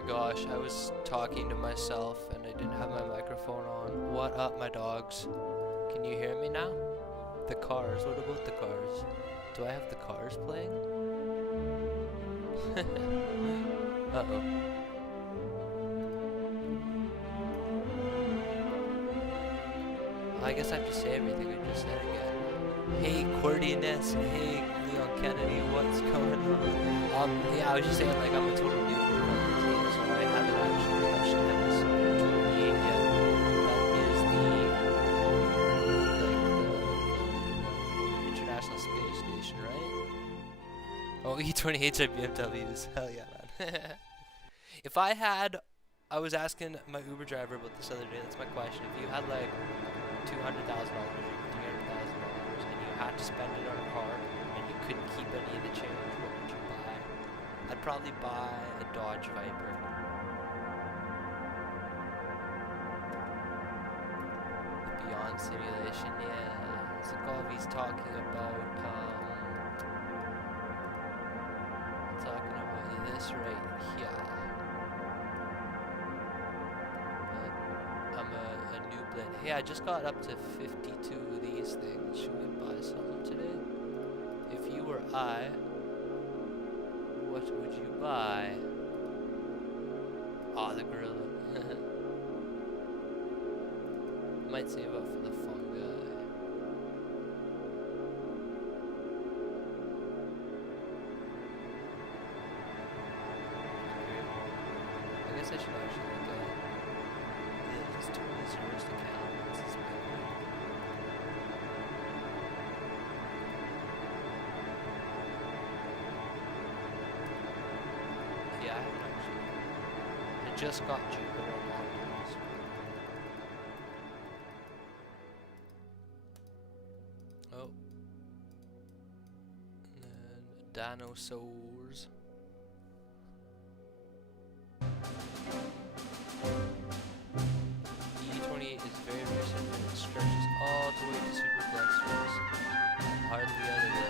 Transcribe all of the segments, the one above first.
my gosh, I was talking to myself and I didn't have my microphone on. What up, my dogs? Can you hear me now? The cars, what about the cars? Do I have the cars playing? Uh-oh. I guess I have to say everything I just said again. Hey, Quirtiness. Hey, Leon Kennedy. What's going on? Yeah, I was just saying, like, I'm a total noob when it comes to this game, so I haven't actually touched episode 28 yet. That is the International Space Station, right? Oh, E28s are BMWs. Hell yeah, man. If I had, I was asking my Uber driver about this other day. That's my question. If you had like $200,000 or $300,000 and you had to spend it on a car and you couldn't keep any of the change, what would you buy? I'd probably buy a Dodge Viper. The Beyond simulation, yeah. Zagovi's talking about this right here. I'm a nooblet. Hey, I just got up to 52 of these things. Should we buy something today? If you were I, what would you buy? Ah, the gorilla. Might save up for the fungi. I guess I should actually look at this totally zeros to count. This is big. Yeah, I haven't actually. I just got Jupiter unlocked on this one. Oh. And then dinosaurs. E28 is very recent and it stretches all the way to superplexes. Hardly out of the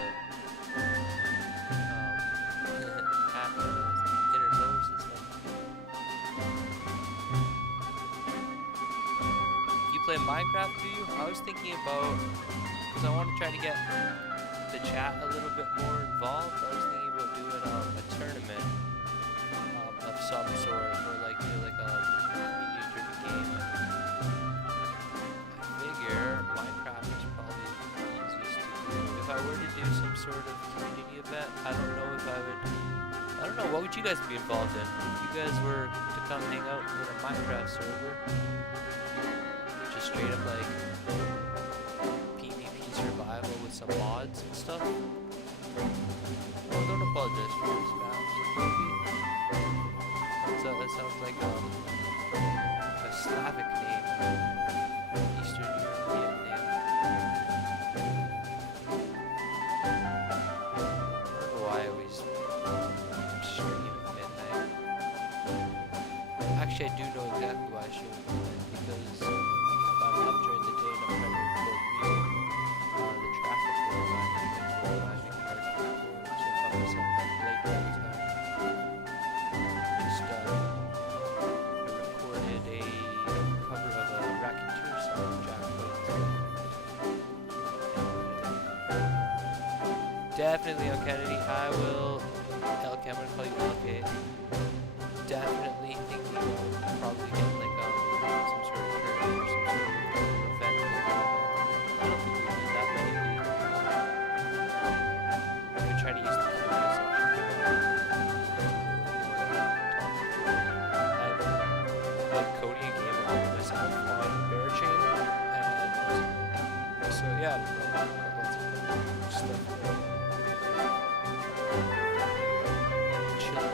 inner solar system. You play Minecraft, do you? I was thinking about, because I want to try to get the chat a little bit more involved. I was thinking about doing a tournament of some sort, or like do like a community-driven game. I figure Minecraft is probably the easiest to do. If I were to do some sort of community event, I don't know if I would. I don't know. What would you guys be involved in? If you guys were to come hang out in a Minecraft server, just straight up like PvP survival with some mods and stuff. Oh, don't apologize for this, man. So that sounds like a Slavic name, Eastern European name. I don't know why I always stream at midnight. Actually, I do know exactly why I stream at midnight, because if I'm up during the day and I'm trying to record music, the traffic will arrive and things will arrive and hard to record, so if I'm myself late all the time. Just recorded a cover of a Racketeer song, Jack White. Definitely on Kennedy. I will. LK, I'm gonna call you LK. Definitely thinking about probably getting like some sort of tournament or some sort of event. I don't think we need that many people. We could try to use the community section. Coding a game all by myself on Bear Chain, and so yeah, lots of stuff. Chill.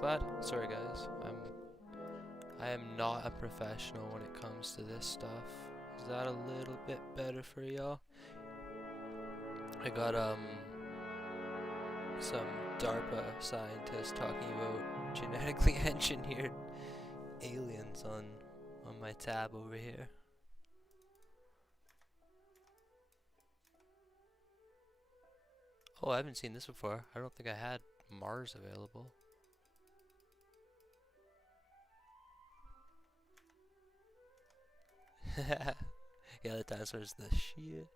glad. Sorry guys, I am not a professional when it comes to this stuff. Is that a little bit better for y'all? I got some DARPA scientists talking about genetically engineered aliens on my tab over here. Oh, I haven't seen this before. I don't think I had Mars available. Yeah, the dinosaurs the shit.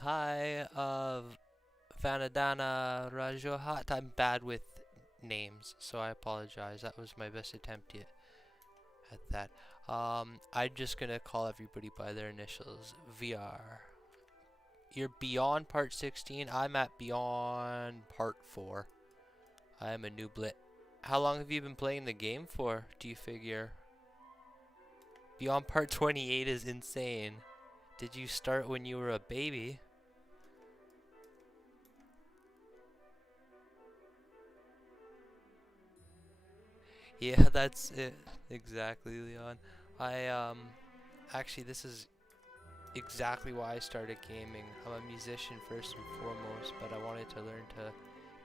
Hi, Vanadana Rajohat. I'm bad with names, so I apologize. That was my best attempt yet at that. I'm just gonna call everybody by their initials. VR. You're beyond part 16. I'm at beyond part 4. I am a nooblet. How long have you been playing the game for, do you figure? Beyond part 28 is insane. Did you start when you were a baby? Yeah, that's it. Exactly, Leon. Actually, this is exactly why I started gaming. I'm a musician first and foremost, but I wanted to learn to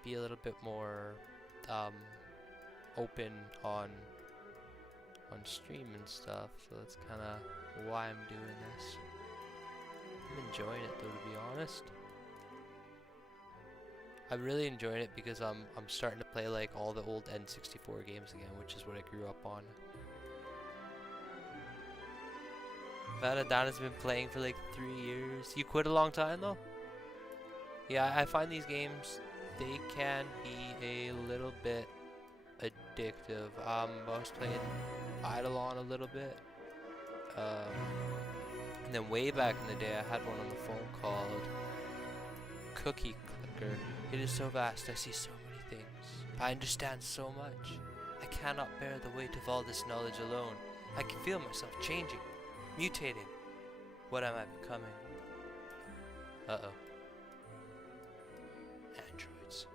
be a little bit more open on stream and stuff. So that's kind of why I'm doing this. I'm enjoying it though, to be honest. I'm really enjoying it because I'm starting to play like all the old N64 games again, which is what I grew up on. Vanadana's been playing for like 3 years. You quit a long time though? Yeah, I find these games, they can be a little bit addictive. I was playing Eidolon a little bit. And then way back in the day, I had one on the phone called Cookie Clicker. It is so vast, I see so many things. I understand so much. I cannot bear the weight of all this knowledge alone. I can feel myself changing, mutating. What am I becoming? Uh-oh. Androids.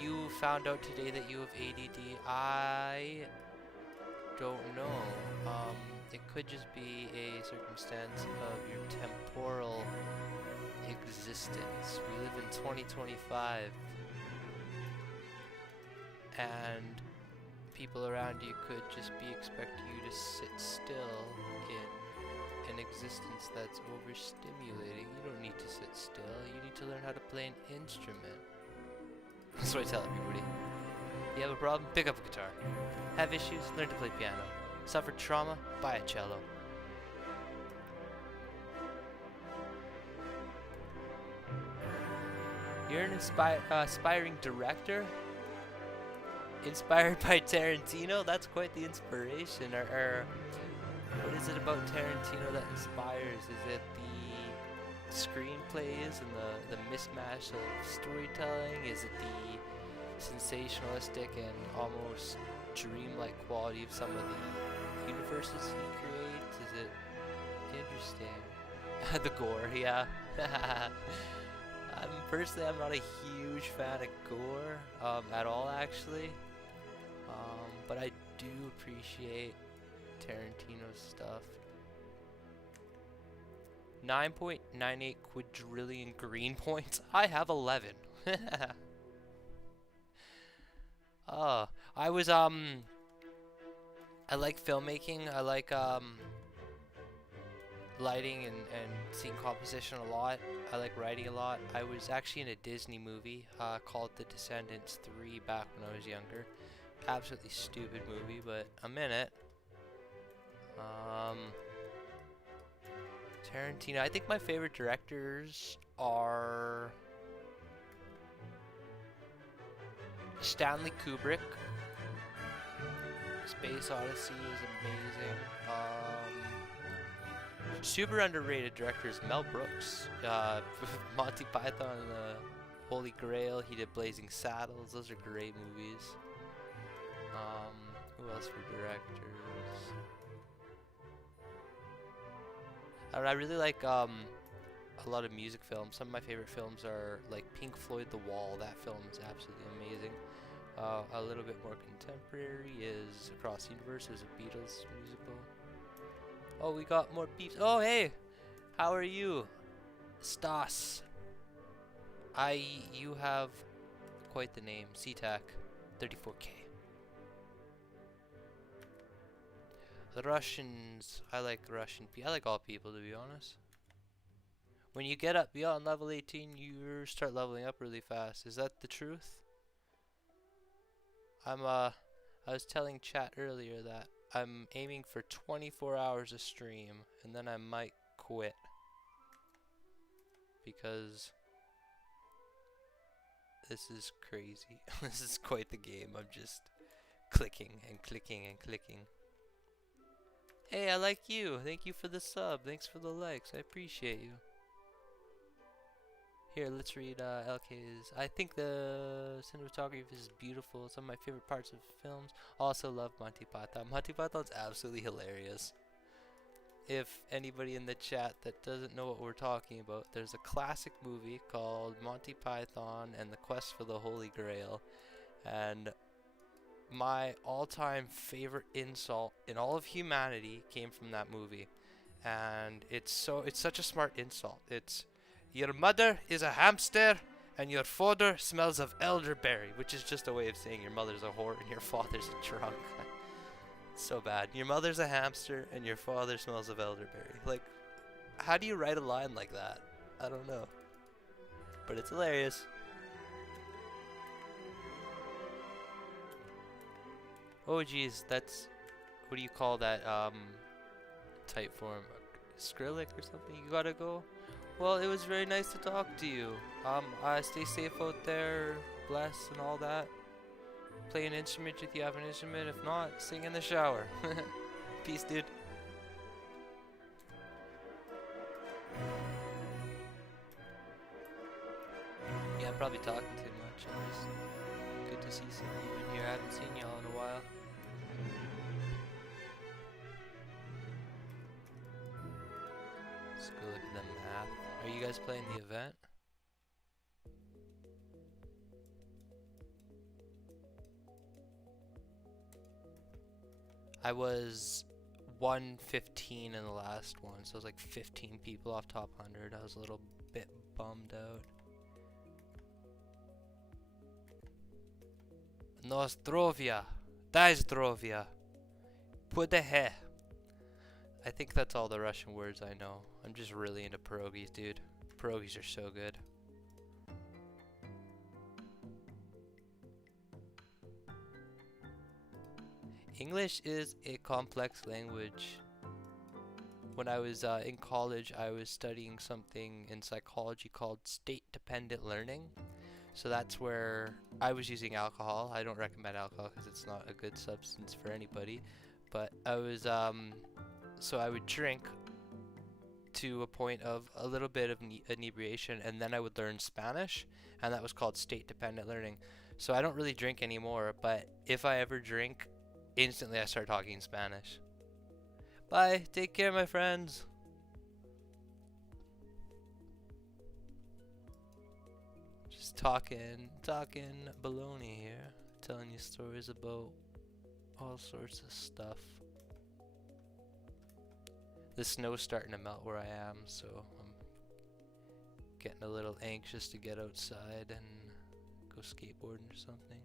You found out today that you have ADD. I don't know. It could just be a circumstance of your temporal existence. We live in 2025, and people around you could just be expecting you to sit still in an existence that's overstimulating. You don't need to sit still. You need to learn how to play an instrument. That's what I tell everybody. You have a problem? Pick up a guitar. Have issues? Learn to play piano. Suffer trauma? Buy a cello. You're an aspiring director? Inspired by Tarantino? That's quite the inspiration. Or what is it about Tarantino that inspires? Is it the screenplays and the mismatch of storytelling? Is it the sensationalistic and almost dreamlike quality of some of the universes he creates? Is it interesting? The gore, yeah. Personally, I'm not a huge fan of gore at all, actually. But I do appreciate Tarantino's stuff. 9.98 quadrillion green points. I have 11. Oh, I like filmmaking. I like lighting and scene composition a lot. I like writing a lot. I was actually in a Disney movie called The Descendants 3 back when I was younger. Absolutely stupid movie, but I'm in it. Tarantino. I think my favorite directors are Stanley Kubrick. Space Odyssey is amazing. Super underrated director is Mel Brooks. Monty Python and the Holy Grail. He did Blazing Saddles. Those are great movies. Who else for directors? I really like a lot of music films. Some of my favorite films are like Pink Floyd The Wall. That film is absolutely amazing. A little bit more contemporary is Across the Universe. Is a Beatles musical. Oh, we got more peeps. Oh, hey, how are you, Stas? You have quite the name. CTAC, 34K. The Russians. I like Russian people. I like all people, to be honest. When you get up beyond level 18, you start leveling up really fast. Is that the truth? I was telling chat earlier that I'm aiming for 24 hours of stream, and then I might quit. Because this is crazy. This is quite the game. I'm just clicking and clicking and clicking. Hey, I like you. Thank you for the sub. Thanks for the likes. I appreciate you. Here, let's read LK's. I think the cinematography is beautiful. Some of my favorite parts of films. Also love Monty Python. Monty Python's absolutely hilarious. If anybody in the chat that doesn't know what we're talking about, there's a classic movie called Monty Python and the Quest for the Holy Grail. And my all-time favorite insult in all of humanity came from that movie. And it's such a smart insult. It's, your mother is a hamster and your father smells of elderberry, which is just a way of saying your mother's a whore and your father's a drunk. So bad. Your mother's a hamster and your father smells of elderberry. Like, how do you write a line like that? I don't know. But it's hilarious. Oh geez, that's, what do you call that type form? Skrillex or something? You gotta go? Well, it was very nice to talk to you. Stay safe out there, bless and all that. Play an instrument if you have an instrument. If not, sing in the shower. Peace, dude. Yeah, I'm probably talking too much. It's good to see some of you in here. I haven't seen y'all in a while. Let's go look at the map. Are you guys playing the event? I was 115 in the last one, so it was like 15 people off top 100. I was a little bit bummed out. Nostrovia, Daizdrovia, Pudehe. I think that's all the Russian words I know. I'm just really into pierogies, dude. Pierogies are so good. English is a complex language. When I was in college, I was studying something in psychology called state-dependent learning. So that's where I was using alcohol. I don't recommend alcohol because it's not a good substance for anybody. But I was, so I would drink to a point of a little bit of inebriation, and then I would learn Spanish, and that was called state-dependent learning. So I don't really drink anymore, but if I ever drink, instantly I start talking Spanish. Bye, take care, my friends. Just talking baloney here, telling you stories about all sorts of stuff. The snow's starting to melt where I am, so I'm getting a little anxious to get outside and go skateboarding or something.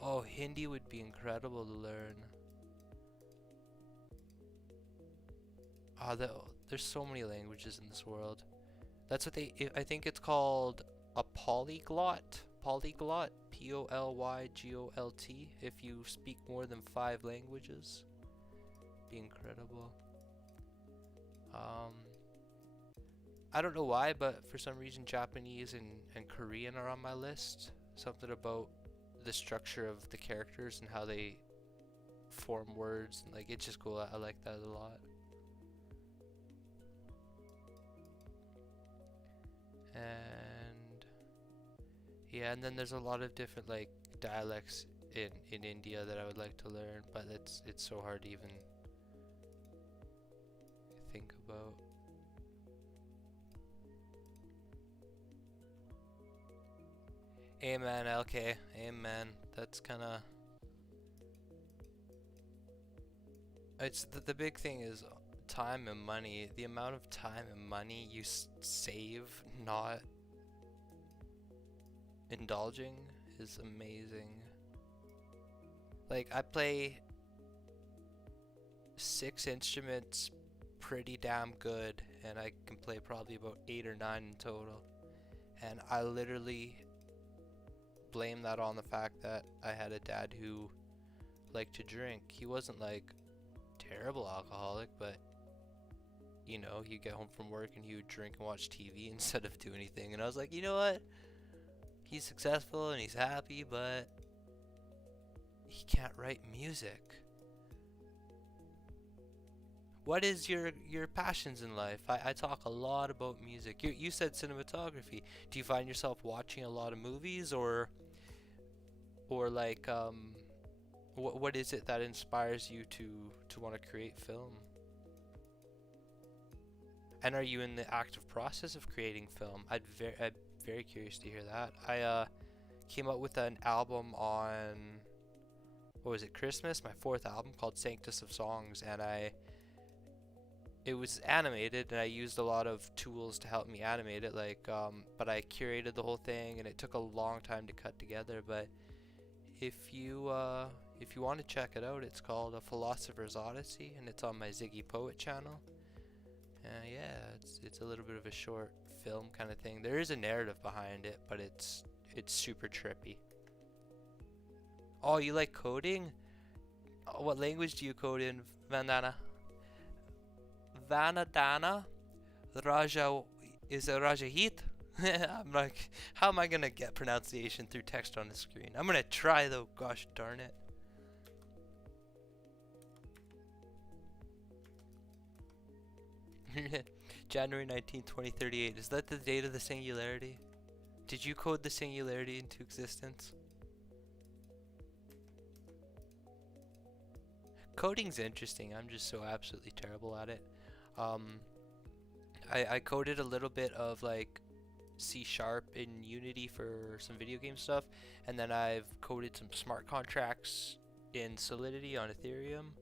Oh, Hindi would be incredible to learn. There's so many languages in this world. That's what I think it's called a polyglot. Polyglot, P-O-L-Y-G-O-L-T. If you speak more than 5 languages, be incredible. I don't know why, but for some reason Japanese and Korean are on my list. Something about the structure of the characters and how they form words, and like, it's just cool. I like that a lot. And yeah, and then there's a lot of different like dialects in India that I would like to learn, but it's so hard to even think about. Amen, LK. Amen. That's kind of. It's the big thing is time and money. The amount of time and money you save not indulging is amazing. Like, I play 6 instruments pretty damn good, and I can play probably about 8 or 9 in total. And I literally blame that on the fact that I had a dad who liked to drink. He wasn't like terrible alcoholic, but you know, he'd get home from work and he would drink and watch TV instead of do anything. And I was like, you know what? He's successful and he's happy, but he can't write music. What is your passions in life? I talk a lot about music. You said cinematography. Do you find yourself watching a lot of movies, or like what is it that inspires you to want to create film? And are you in the active process of creating film? I'm very curious to hear that. I came out with an album on, what was it, Christmas? My 4th album called Sanctus of Songs, and it was animated, and I used a lot of tools to help me animate it, like but I curated the whole thing, and it took a long time to cut together. But if you want to check it out, it's called A Philosopher's Odyssey, and it's on my Ziggy Poet channel. Yeah, it's a little bit of a short film kind of thing. There is a narrative behind it, but it's super trippy. Oh, you like coding? Oh, what language do you code in, Vandana? Vanadana? Raja is a Rajahit? I'm like, how am I gonna get pronunciation through text on the screen? I'm gonna try though, gosh darn it. January 19th, 2038. Is that the date of the Singularity? Did you code the Singularity into existence? Coding's interesting. I'm just so absolutely terrible at it. I coded a little bit of like C# in Unity for some video game stuff, and then I've coded some smart contracts in Solidity on Ethereum.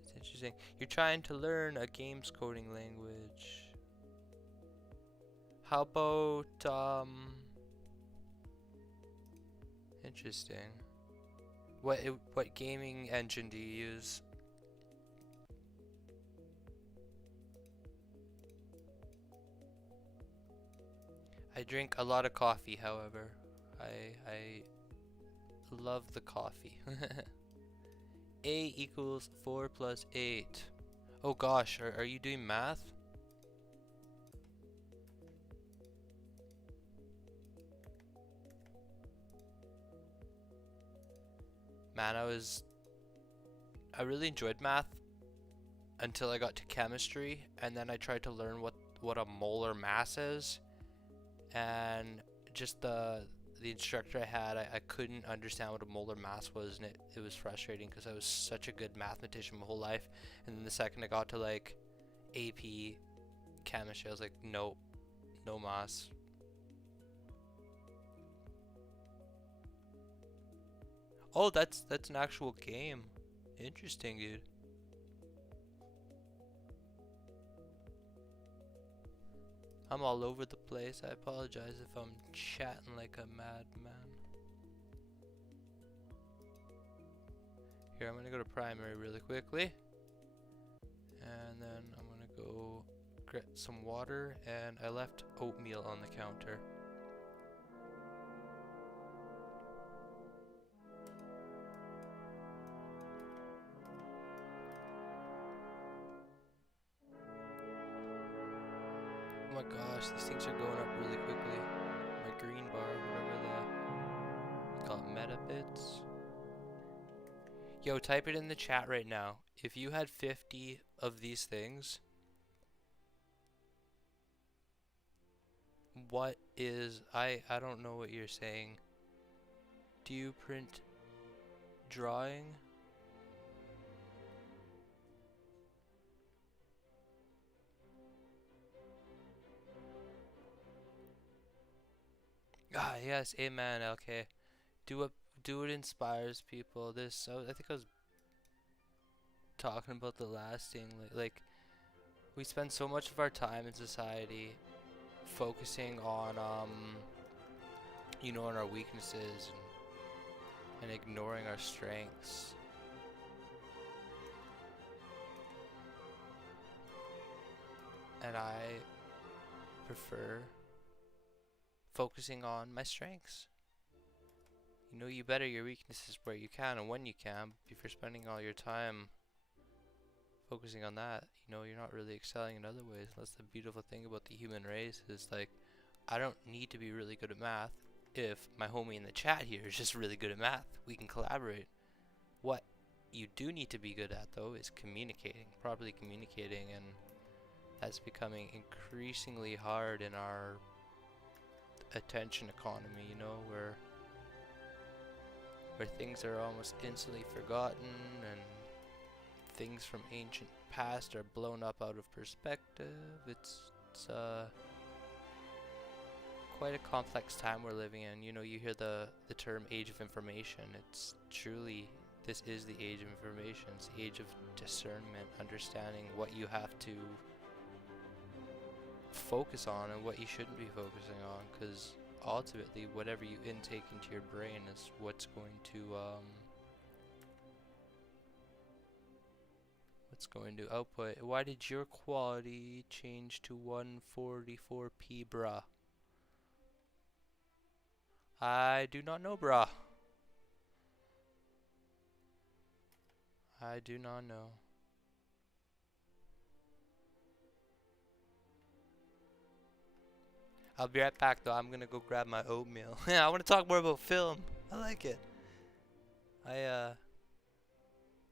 It's interesting. You're trying to learn a games coding language. How about interesting. What gaming engine do you use? I drink a lot of coffee, however. I love the coffee. A equals 4 plus 8. Oh gosh, are you doing math? Man, I really enjoyed math until I got to chemistry, and then I tried to learn what a molar mass is, and just the instructor I had, I couldn't understand what a molar mass was, and it was frustrating because I was such a good mathematician my whole life, and then the second I got to like AP chemistry, I was like, nope, no mass. Oh, that's an actual game. Interesting, dude. I'm all over the place. I apologize if I'm chatting like a madman. Here, I'm gonna go to primary really quickly. And then I'm gonna go get some water, and I left oatmeal on the counter. Oh my gosh, these things are going up really quickly. My green bar, whatever you call it, meta bits. Yo, type it in the chat right now. If you had 50 of these things, what is, I don't know what you're saying. Do you print drawing? Ah, yes, amen. Okay, do what do what inspires people. I think I was talking about the lasting, we spend so much of our time in society focusing on on our weaknesses and ignoring our strengths. And I prefer focusing on my strengths. You better your weaknesses where you can and when you can. If you're spending all your time focusing on that, you're not really excelling in other ways. That's the beautiful thing about the human race is like, I don't need to be really good at math if my homie in the chat here is just really good at math. We can collaborate. What you do need to be good at though is communicating, properly communicating, and that's becoming increasingly hard in our attention economy, where things are almost instantly forgotten and things from ancient past are blown up out of perspective. It's quite a complex time we're living in. You hear the term age of information. It's truly, this is the age of information. It's the age of discernment, understanding what you have to focus on and what you shouldn't be focusing on, because ultimately whatever you intake into your brain is what's going to output. Why did your quality change to 144p, bruh? I do not know, bruh. I do not know. I'll be right back though. I'm gonna go grab my oatmeal. I want to talk more about film. I like it. I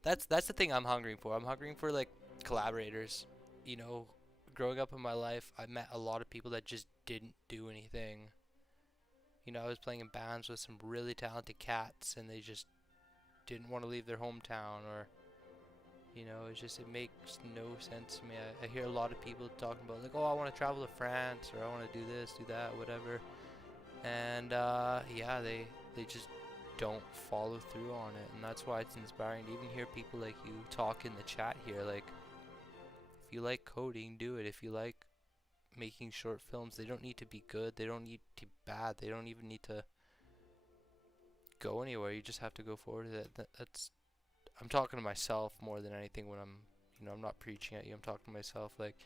that's the thing I'm hungering for. I'm hungering for like collaborators. You know, Growing up in my life, I met a lot of people that just didn't do anything. I was playing in bands with some really talented cats, and they just didn't want to leave their hometown, or it makes no sense to me. I hear a lot of people talking about like, oh, I want to travel to France, or I want to do this, do that, whatever, and yeah, they just don't follow through on it, and that's why it's inspiring to even hear people like you talk in the chat here. Like, if you like coding, do it. If you like making short films, they don't need to be good, they don't need to be bad, they don't even need to go anywhere. You just have to go forward with it. That's I'm talking to myself more than anything when I'm not preaching at you. I'm talking to myself. Like,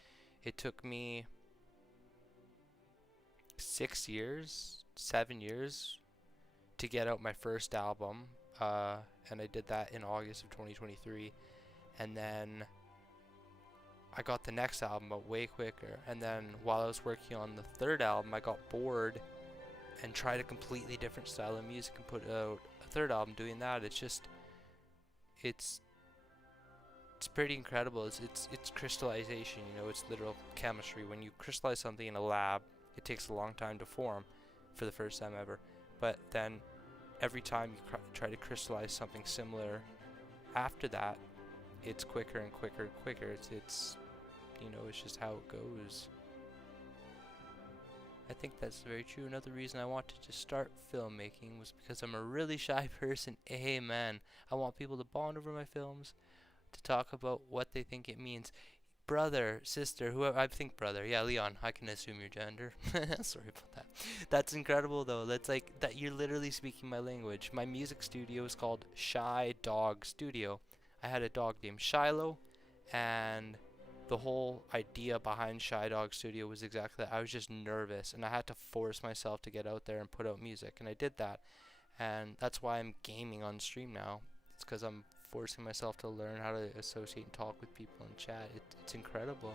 it took me 6 years, 7 years to get out my first album, and I did that in August of 2023, and then I got the next album out way quicker, and then while I was working on the third album, I got bored and tried a completely different style of music and put out a third album doing that. It's it's pretty incredible. It's crystallization. It's literal chemistry. When you crystallize something in a lab, it takes a long time to form, for the first time ever. But then every time you try to crystallize something similar after that, it's quicker and quicker and quicker. It's just how it goes. I think that's very true. Another reason I wanted to start filmmaking was because I'm a really shy person. Amen. I want people to bond over my films, to talk about what they think it means. Brother, sister, whoever, I think brother. Yeah, Leon, I can assume your gender. Sorry about that. That's incredible though. That's like that you're literally speaking my language. My music studio is called Shy Dog Studio. I had a dog named Shiloh, and the whole idea behind Shy Dog Studio was exactly that. I was just nervous, and I had to force myself to get out there and put out music, and I did that. And that's why I'm gaming on stream now. It's because I'm forcing myself to learn how to associate and talk with people in chat. It's incredible.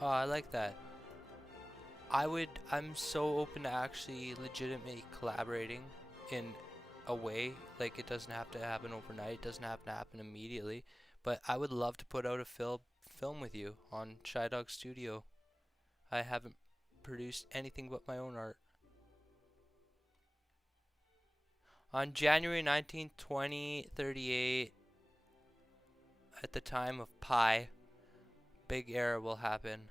Oh, I like that. I'm so open to actually legitimately collaborating in a way. Like, it doesn't have to happen overnight, it doesn't have to happen immediately. But I would love to put out a film with you on Shy Dog Studio. I haven't produced anything but my own art. On January 19th, 2038, at the time of pi, big error will happen.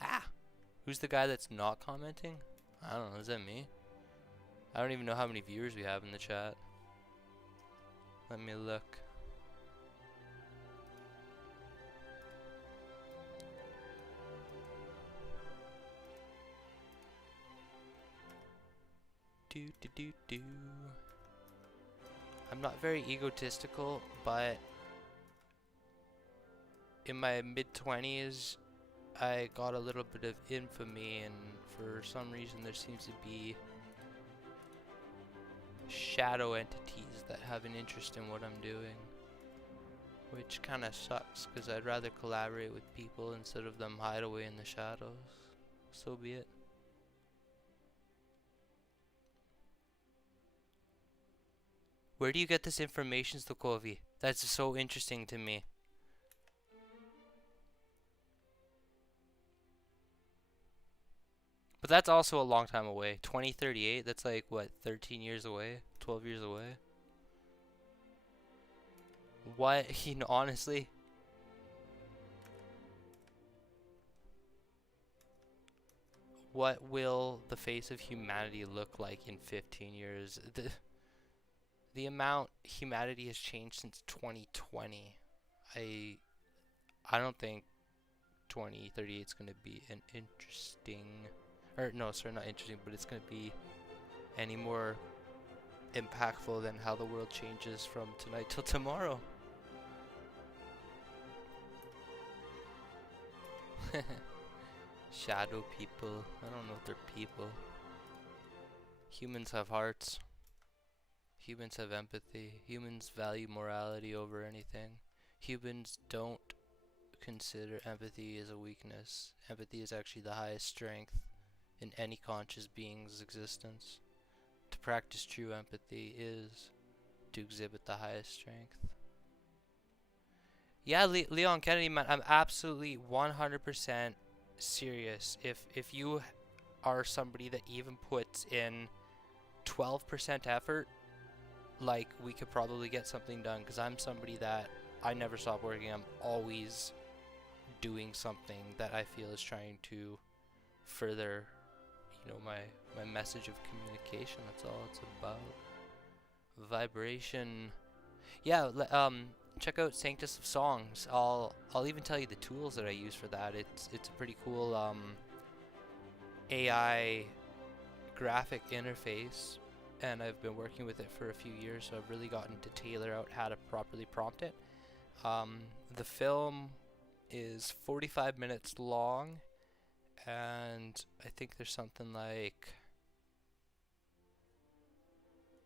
Ah! Who's the guy that's not commenting? I don't know, is that me? I don't even know how many viewers we have in the chat. Let me look. Do. I'm not very egotistical, but in my mid-20s, I got a little bit of infamy, and for some reason there seems to be shadow entities that have an interest in what I'm doing, which kind of sucks, because I'd rather collaborate with people instead of them hide away in the shadows. So be it. Where do you get this information, Stokovi? That's so interesting to me. But that's also a long time away. 2038, that's like, what, 13 years away? 12 years away? What? You know, honestly? What will the face of humanity look like in 15 years? The amount humanity has changed since 2020. I don't think 2038 is going to be an interesting, or no, sorry, not interesting, but it's going to be any more impactful than how the world changes from tonight till tomorrow. Shadow people. I don't know if they're people. Humans have hearts. Humans have empathy. Humans value morality over anything. Humans don't consider empathy as a weakness. Empathy is actually the highest strength in any conscious being's existence. To practice true empathy is to exhibit the highest strength. Yeah, Leon Kennedy, man, I'm absolutely 100% serious. If you are somebody that even puts in 12% effort, like, we could probably get something done, because I'm somebody that I never stop working. I'm always doing something that I feel is trying to further, you know, my message of communication. That's all it's about. Vibration. Yeah, check out Sanctus of Songs. I'll even tell you the tools that I use for that. It's a pretty cool AI graphic interface, and I've been working with it for a few years, so I've really gotten to tailor out how to properly prompt it. The film is 45 minutes long, and I think there's something like,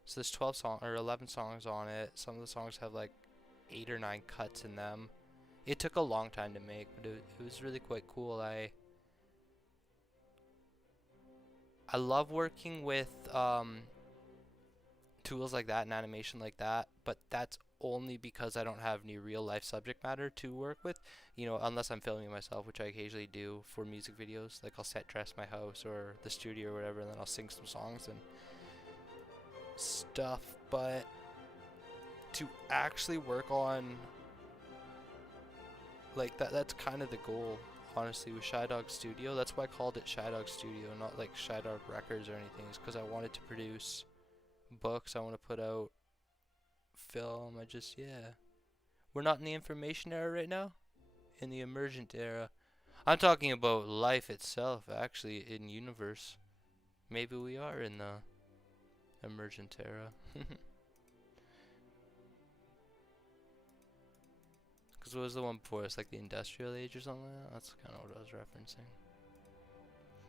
so there's 12 songs or 11 songs on it. Some of the songs have like 8 or 9 cuts in them. It took a long time to make, but it was really quite cool. I love working with tools like that and animation like that, but that's only because I don't have any real life subject matter to work with, you know, unless I'm filming myself, which I occasionally do for music videos. Like, I'll set dress my house or the studio or whatever, and then I'll sing some songs and stuff. But to actually work on like that's kind of the goal, honestly, with Shy Dog Studio. That's why I called it Shy Dog Studio, not like Shy Dog Records or anything. It's because I wanted to produce books, I want to put out film. Yeah. We're not in the information era right now, in the emergent era. I'm talking about life itself, actually, in universe. Maybe we are in the emergent era. Because what was the one before? It's like the industrial age or something like that? That's kind of what I was referencing.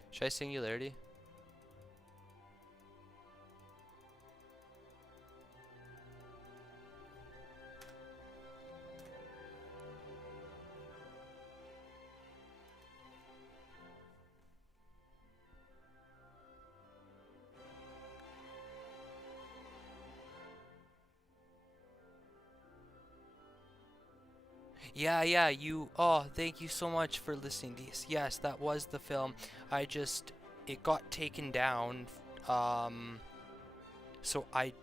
Should I Singularity? Yeah, oh, thank you so much for listening to this. Yes, that was the film. It got taken down, so I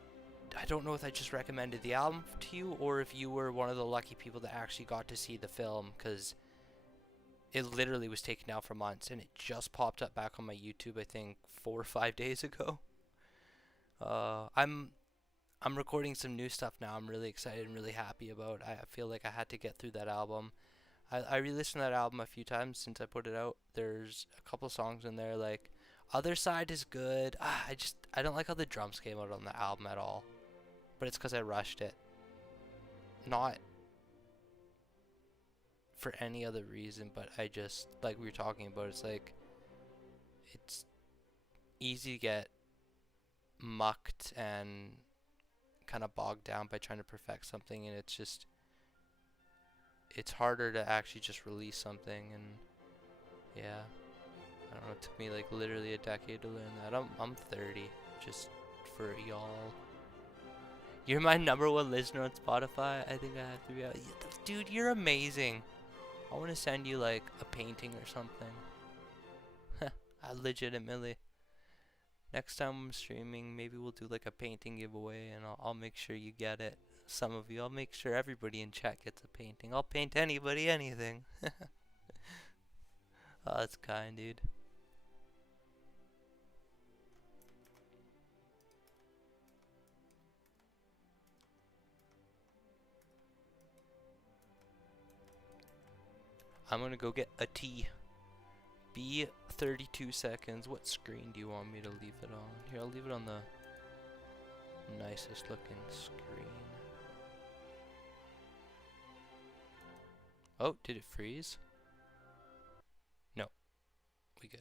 don't know if I just recommended the album to you, or if you were one of the lucky people that actually got to see the film, because It literally was taken down for months, and it just popped up back on my YouTube, I think 4 or 5 days ago. I'm recording some new stuff now. I'm really excited and really happy about. I feel like I had to get through that album. I re-listened to that album a few times since I put it out. There's a couple songs in there like Other Side is good. I don't like how the drums came out on the album at all. But it's because I rushed it. Not for any other reason, but I just, like we were talking about, it's like it's easy to get mucked and kind of bogged down by trying to perfect something, and it's harder to actually just release something. And yeah, I don't know, it took me like literally a decade to learn that. I'm 30, just for y'all. You're my #1 listener on Spotify. I think I have to be out. Dude, you're amazing. I want to send you like a painting or something. I legitimately. Next time I'm streaming, maybe we'll do like a painting giveaway, and I'll make sure you get it. Some of you, I'll make sure everybody in chat gets a painting. I'll paint anybody anything. Oh, that's kind, dude. I'm gonna go get a tea. Be 32 seconds. What screen do you want me to leave it on? Here, I'll leave it on the nicest looking screen. Oh, did it freeze? No, we good.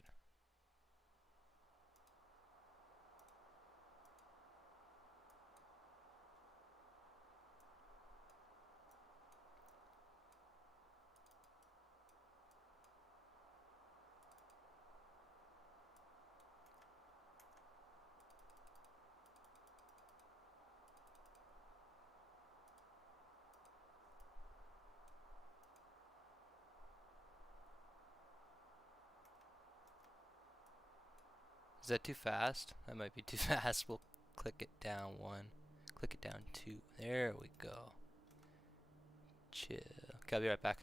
Is that too fast? That might be too fast. We'll click it down 1. Click it down 2. There we go. Chill. Okay, I'll be right back.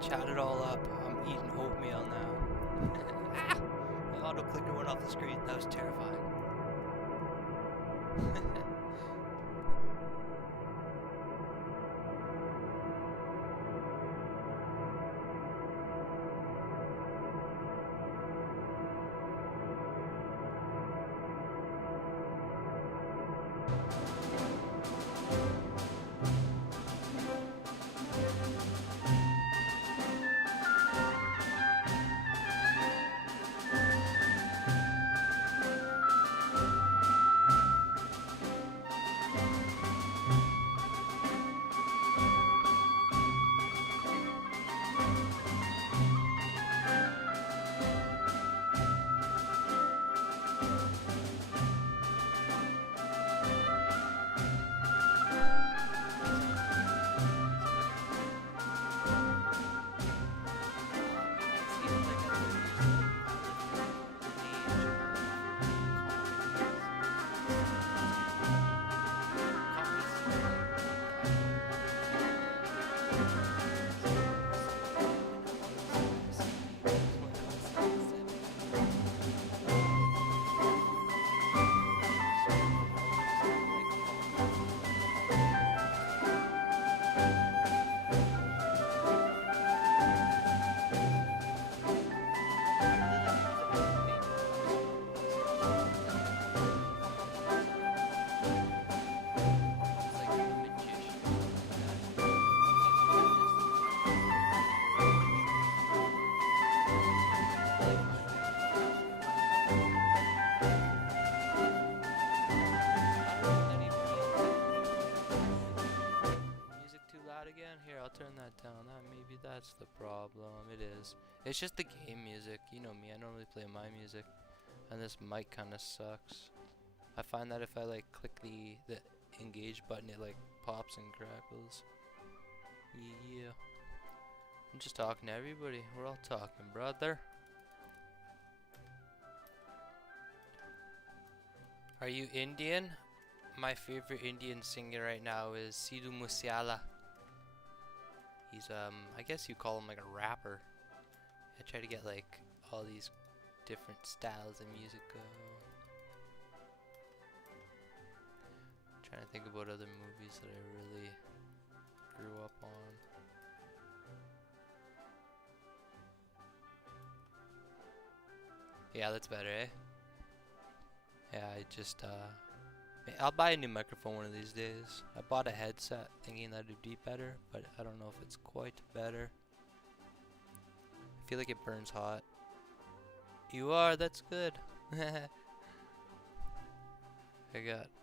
chat it all up. I'm eating oatmeal now. Ah! My auto clicker went off the screen. That was terrifying. Turn that down. Maybe that's the problem. It is. It's just the game music. You know me. I normally play my music, and this mic kind of sucks. I find that if I like click the engage button, it like pops and crackles. Yeah. I'm just talking to everybody. We're all talking, brother. Are you Indian? My favorite Indian singer right now is Sidhu Musiala. He's I guess you call him like a rapper. I try to get like all these different styles of music go. I'm trying to think about other movies that I really grew up on. Yeah, that's better, eh? Yeah, I just I'll buy a new microphone one of these days. I bought a headset thinking that it'd be better, but I don't know if it's quite better. I feel like it burns hot. You are, that's good.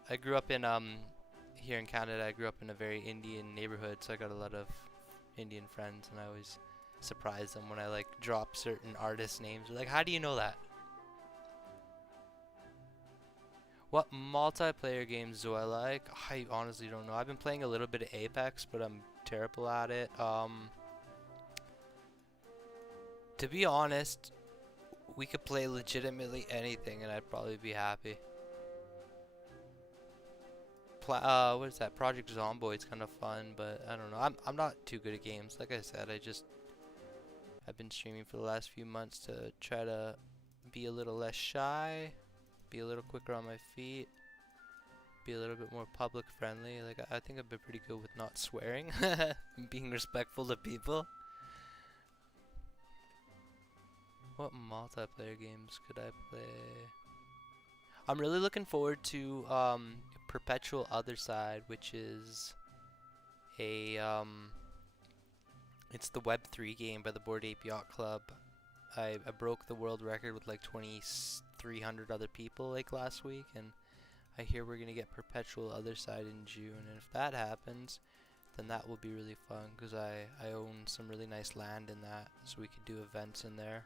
I grew up in here in Canada. I grew up in a very Indian neighborhood, so I got a lot of Indian friends, and I always surprise them when I like drop certain artist names. They're like, how do you know that? What multiplayer games do I like? I honestly don't know. I've been playing a little bit of Apex, but I'm terrible at it. To be honest, we could play legitimately anything and I'd probably be happy. What is that? Project Zomboid's kind of fun, but I don't know. I'm not too good at games. Like I said, I've been streaming for the last few months to try to be a little less shy. Be a little quicker on my feet, be a little bit more public friendly. Like I think I've been pretty good with not swearing, being respectful to people. What multiplayer games could I play? I'm really looking forward to Perpetual Other Side, which is a it's the Web3 game by the Bored Ape Yacht Club. I broke the world record with like 2,300 other people like last week, and I hear we're gonna get Perpetual Other Side in June, and if that happens, then that will be really fun because I own some really nice land in that, so we could do events in there.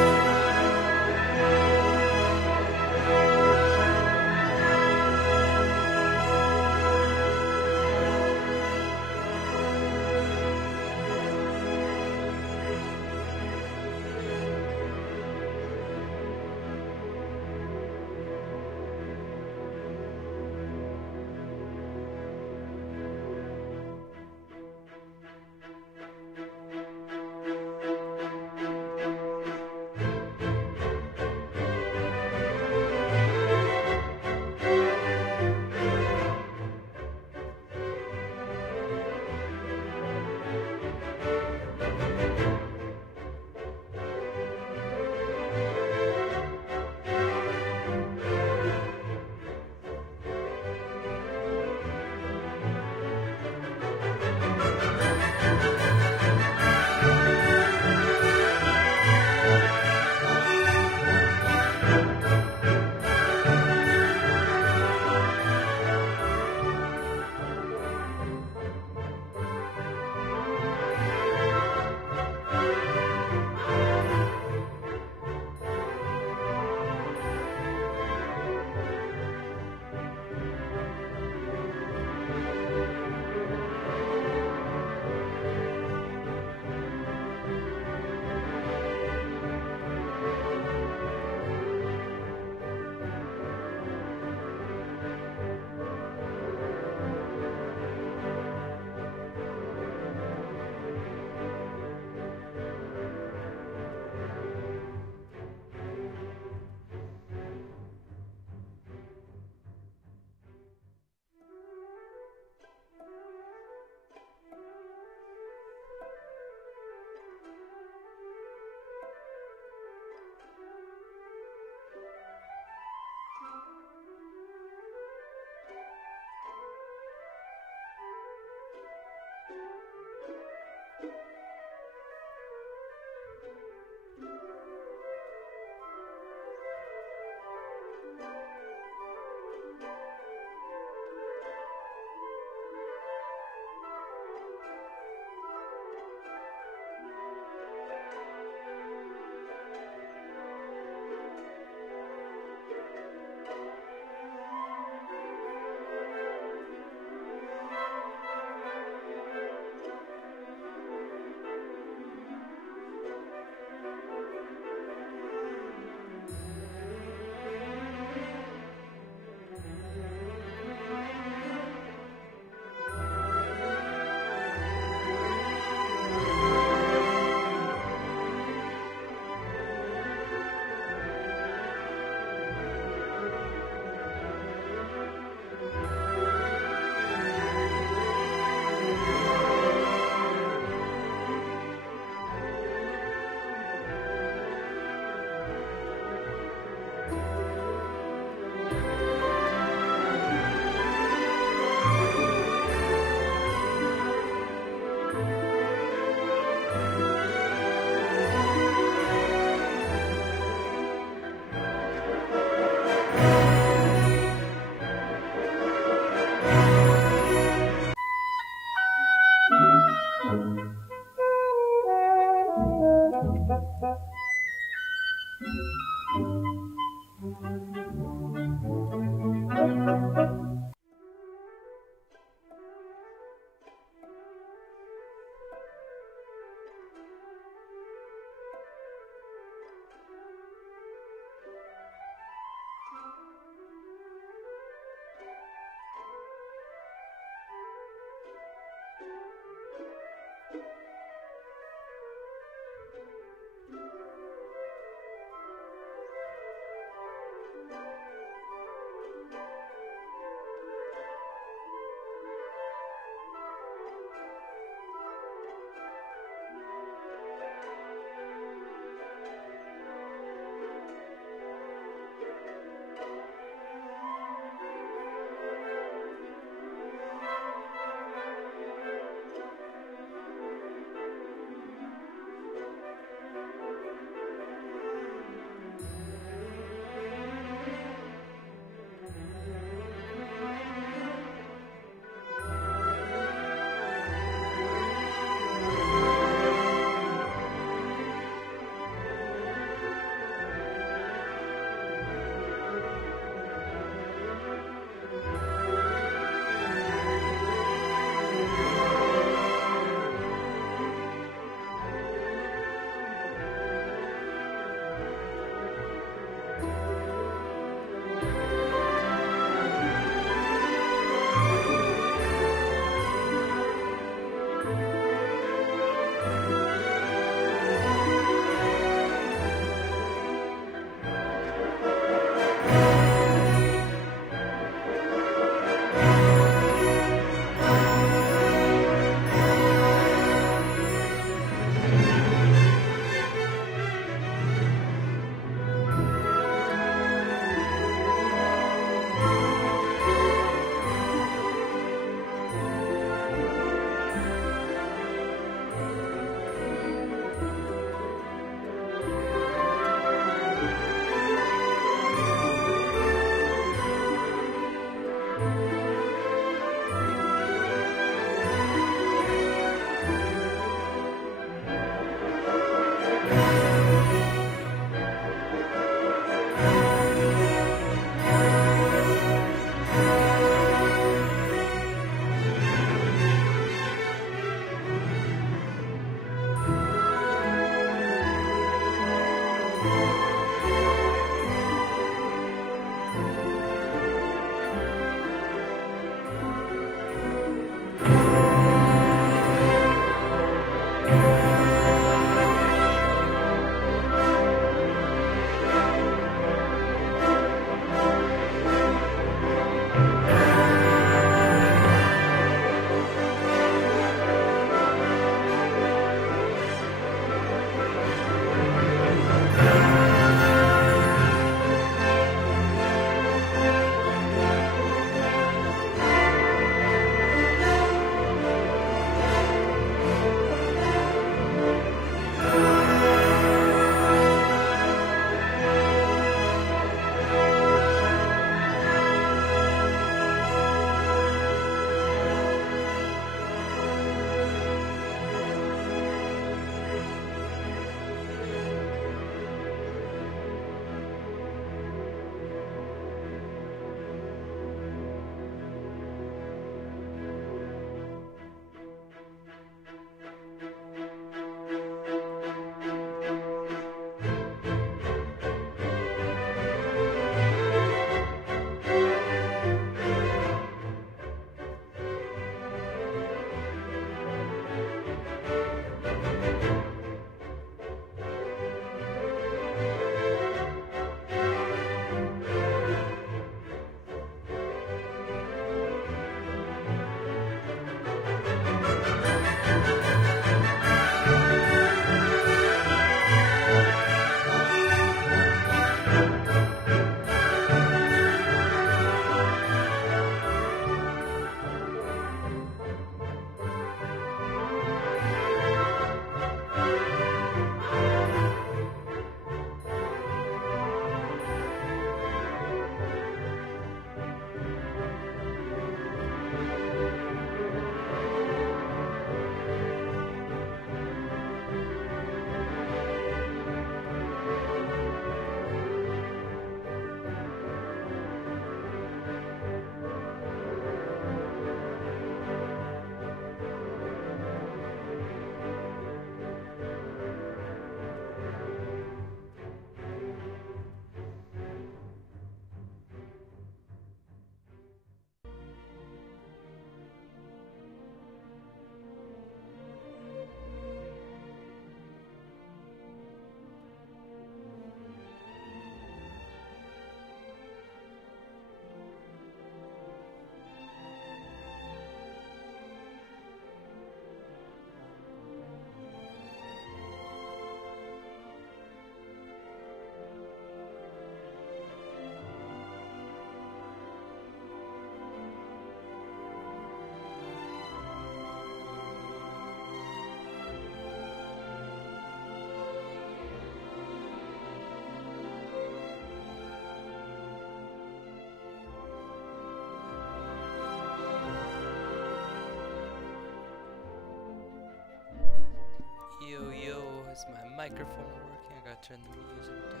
microphone working. I gotta turn the music down.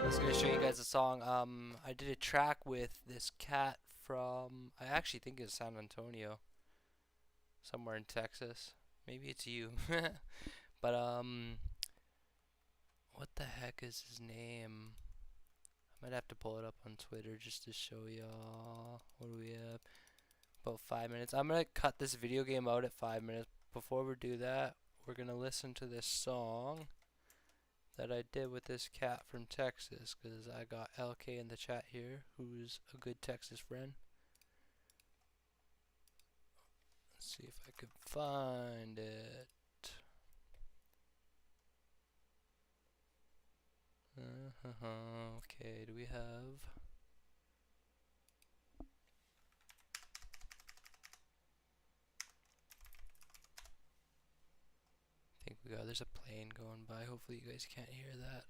I was gonna show you guys a song. I did a track with this cat from, I actually think it's San Antonio, somewhere in Texas. Maybe it's you. But what the heck is his name? I might have to pull it up on Twitter just to show y'all. What do we have? About 5 minutes. I'm gonna cut this video game out at 5 minutes. Before we do that, we're gonna listen to this song that I did with this cat from Texas, because I got LK in the chat here, who's a good Texas friend. Let's see if I can find it. Okay, do we have... I think we got, there's a plane going by. Hopefully you guys can't hear that.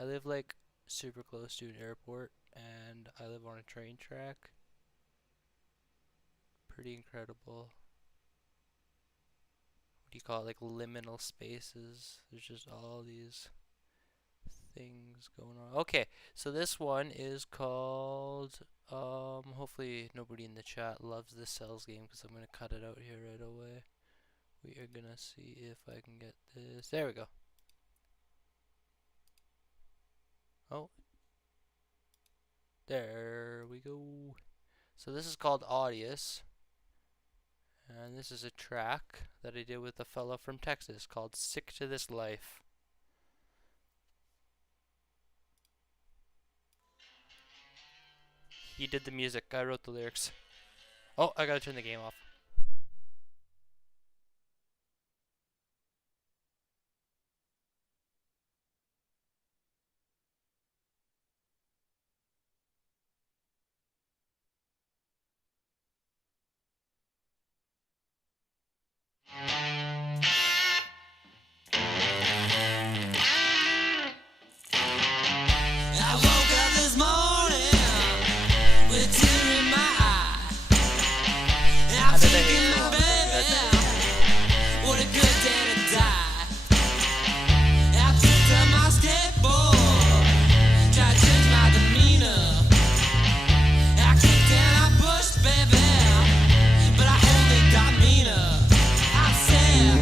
I live like super close to an airport, and I live on a train track. Pretty incredible. What do you call it? Like liminal spaces. There's just all these things going on. Okay, so this one is called, hopefully nobody in the chat loves this Cells game, because I'm going to cut it out here right away. We are going to see if I can get this. There we go. Oh. There we go. So this is called Audius. And this is a track that I did with a fella from Texas called Sick to This Life. He did the music. I wrote the lyrics. Oh, I gotta turn the game off. I woke up this morning with a tear in my eye. And I'm thinking, baby, what a good day to die. I picked up my skateboard, tried to change my demeanor. I kicked and I pushed, baby, but I only got meaner. I'm sad.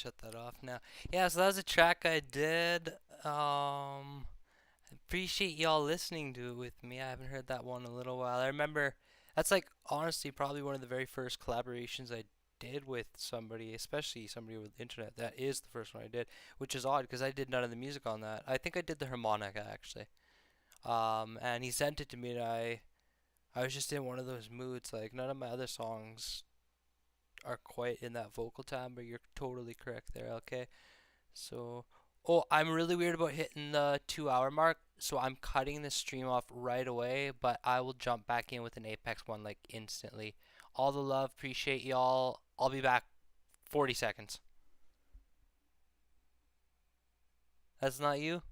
shut that off now. Yeah, so that was a track I did. Appreciate y'all listening to it with me. I haven't heard that one in a little while. I remember that's like honestly probably one of the very first collaborations I did with somebody, especially somebody with the internet. That is the first one I did, which is odd because I did none of the music on that. I think I did the harmonica actually. And he sent it to me, and I was just in one of those moods. Like none of my other songs are quite in that vocal time, but you're totally correct there. Okay, so, oh, I'm really weird about hitting the 2 hour mark, so I'm cutting the stream off right away, but I will jump back in with an Apex one like instantly. All the love, appreciate y'all. I'll be back 40 seconds. That's not you?